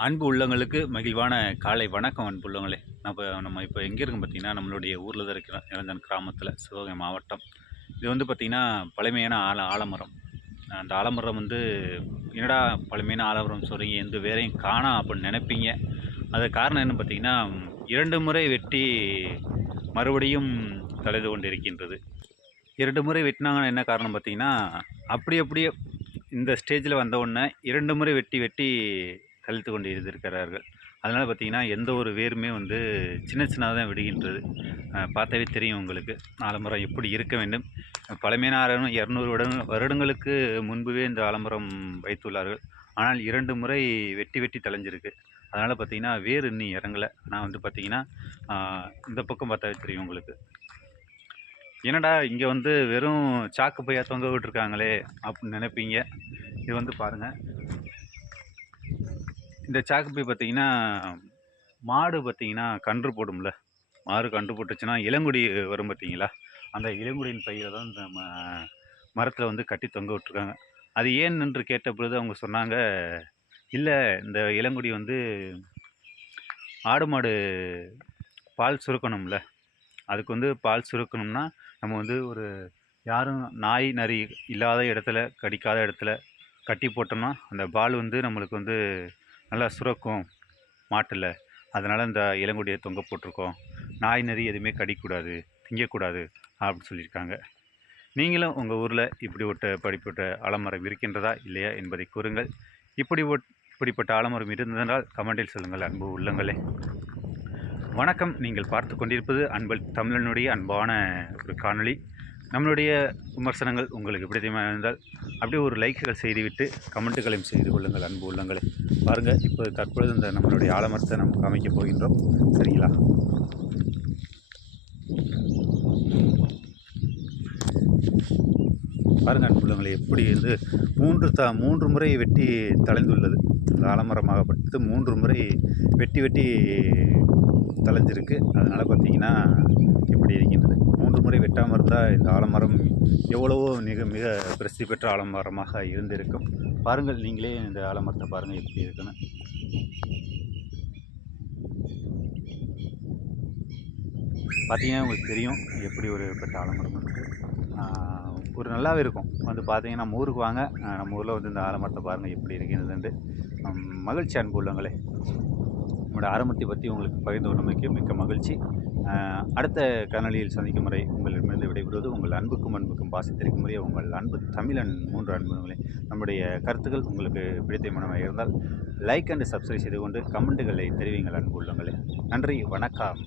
அன்பு உள்ளங்களுக்கு மகிழ்வான காலை வணக்கம் அன்பு உள்ளங்களே. நம்ம இப்போ எங்கே இருக்கோம் பார்த்தீங்கன்னா, நம்மளுடைய ஊரில் தான் இருக்கிறோம். இளந்தன் கிராமத்தில, சிவகங்கை மாவட்டம். இது வந்து பார்த்தீங்கன்னா, பழமையான ஆலமரம். அந்த ஆலமரம் வந்து என்னடா பழமையான ஆலமரம் சொல்றீங்க, எந்த வேரையும் காணோம் அப்படின்னு நினைப்பீங்க. அது காரணம் என்னன்னு பார்த்தீங்கன்னா, 2 முறை வெட்டி மறுபடியும் தழைத்து கொண்டிருக்கின்றது. 2 முறை வெட்டினாங்கன்னா என்ன காரணம் பார்த்தீங்கன்னா, அப்படியே இந்த ஸ்டேஜில் வந்த உடனே 2 முறை வெட்டி வெட்டி தளிர்த்து கொண்டு இருந்திருக்கிறார்கள். அதனால பார்த்தீங்கன்னா, எந்த ஒரு வேருமே வந்து சின்ன சின்னதா தான் விடுகின்றது. பார்த்தாவே தெரியும் உங்களுக்கு. ஆலமரம் எப்படி இருக்க வேண்டும். பழமையான ஆலமரம் 200 வருடங்களுக்கு முன்பவே இந்த ஆலமரம் வைத்துள்ளார்கள். ஆனால் 2 முறை வெட்டி வெட்டி தளைஞ்சிருக்கு. அதனால பார்த்தீங்கன்னா, வேர் இன்னும் இறங்கல. ஆனா வந்து பார்த்தீங்கன்னா, ஆ இந்த பக்கம் பார்த்தாவே தெரியும் உங்களுக்கு. என்னடா இங்க வந்து வெறும் சாக்கு பையா தொங்க விட்டுருக்காங்களே! அப்படின்னு நினைப்பீங்க. இது வந்து பாருங்க. இந்த சாக்கு பை பார்த்தீங்கன்னா, மாடு பார்த்தீங்கன்னா கன்று போடும்ல. மாடு கன்று போட்டுச்சுன்னா, இளங்குடி வரும் பார்த்தீங்களா? அந்த இளங்குடியின் பையில தான் இந்த மரத்தில வந்து கட்டி தொங்க விட்டுருக்காங்க. அது ஏன் என்று கேட்டபொழுது அவங்க சொன்னாங்க, "இல்ல இந்த இளங்குடி வந்து ஆடு, மாடு பால் சுரக்கணும்ல. அதுக்கு வந்து பால் சுரக்கணும்னா, நம்ம வந்து ஒரு யாரும் நாய், நரி இல்லாத இடத்துல, கடிக்காத இடத்துல கட்டி போட்டோம்னா, அந்த பால் வந்து நம்மளுக்கு வந்து நல்லா சுரக்கும் மாட்டுல. அதனால இந்த இளங்குடிய தொங்க போட்டிருக்கோம். நாய், நரி எதுவுமே கடிக்கக்கூடாது, திங்கக்கூடாது அப்படின்னு சொல்லியிருக்காங்க. நீங்களும் உங்கள் ஊரில் இப்படிப்பட்ட ஆலமரம் இருக்கின்றதா இல்லையா என்பதை கூறுங்கள். இப்படிப்பட்ட ஆலமரம் இருந்ததால் கமெண்டில் சொல்லுங்கள் அன்பு உள்ளங்களே. வணக்கம். நீங்கள் பார்த்து கொண்டிருப்பது தமிழனுடைய அன்பான ஒரு காணொளி. நம்மளுடைய விமர்சனங்கள் உங்களுக்கு பிடித்தமாயிருந்தால் அப்படியே ஒரு லைக்குகள் செய்துவிட்டு கமெண்ட்டுகளையும் செய்து கொள்ளுங்கள் அன்பு உள்ளங்களே. பாருங்கள், தற்பொழுது இந்த நம்மளுடைய ஆலமரத்தை நம்ம காமிக்கப் போகின்றோம். சரிங்களா? பாருங்கள் அன்பு உள்ளங்களே, எப்படி வந்து 3 முறை வெட்டி தளைந்துள்ளது. இந்த ஆலமரமாகப்பட்டது 3 முறை வெட்டி வெட்டி தளைஞ்சிருக்கு. அதனால் பார்த்தீங்கன்னா இப்படி இருக்கின்றது. 3 முறை வெட்டாமல் இருந்தால் இந்த ஆலமரம் எவ்வளவோ மிக மிக பிரசித்தி பெற்ற ஆலமரமாக இருந்திருக்கும். பாருங்கள், நீங்களே இந்த ஆலமரத்தை பாருங்கள் எப்படி இருக்குன்னு. பார்த்தீங்கன்னா உங்களுக்கு தெரியும் எப்படி ஒரு பெற்ற ஆலமரம் இருக்குது. ஒரு நல்லாவே இருக்கும். வந்து பார்த்தீங்கன்னா நம்ம ஊருக்கு வாங்க. நம்ம ஊரில் வந்து இந்த ஆலமரத்தை பாருங்கள் எப்படி இருக்கின்றதுன்ட்டு. மகிழ்ச்சி அன்பு உள்ளங்களே. நம்மளோட ஆரம்பத்தை பற்றி உங்களுக்கு பகிர்ந்து கொண்டமைக்கு மிக்க மகிழ்ச்சி. அடுத்த காணொளியில் சந்திக்கும் முறை உங்களிடமிருந்து விடைபெறுவது உங்கள் அன்புக்கும் பாசத்திற்கும் முறையே உங்கள் அன்பு தமிழன் 3 அன்புகளே. நம்முடைய கருத்துக்கள் உங்களுக்கு பிடித்தமானதாக இருந்தால் லைக் அண்ட் சப்ஸ்கிரைப் செய்து கொண்டு கமெண்ட்டுகளை தெரிவிங்கள் அன்பு உள்ளங்களே. நன்றி, வணக்கம்.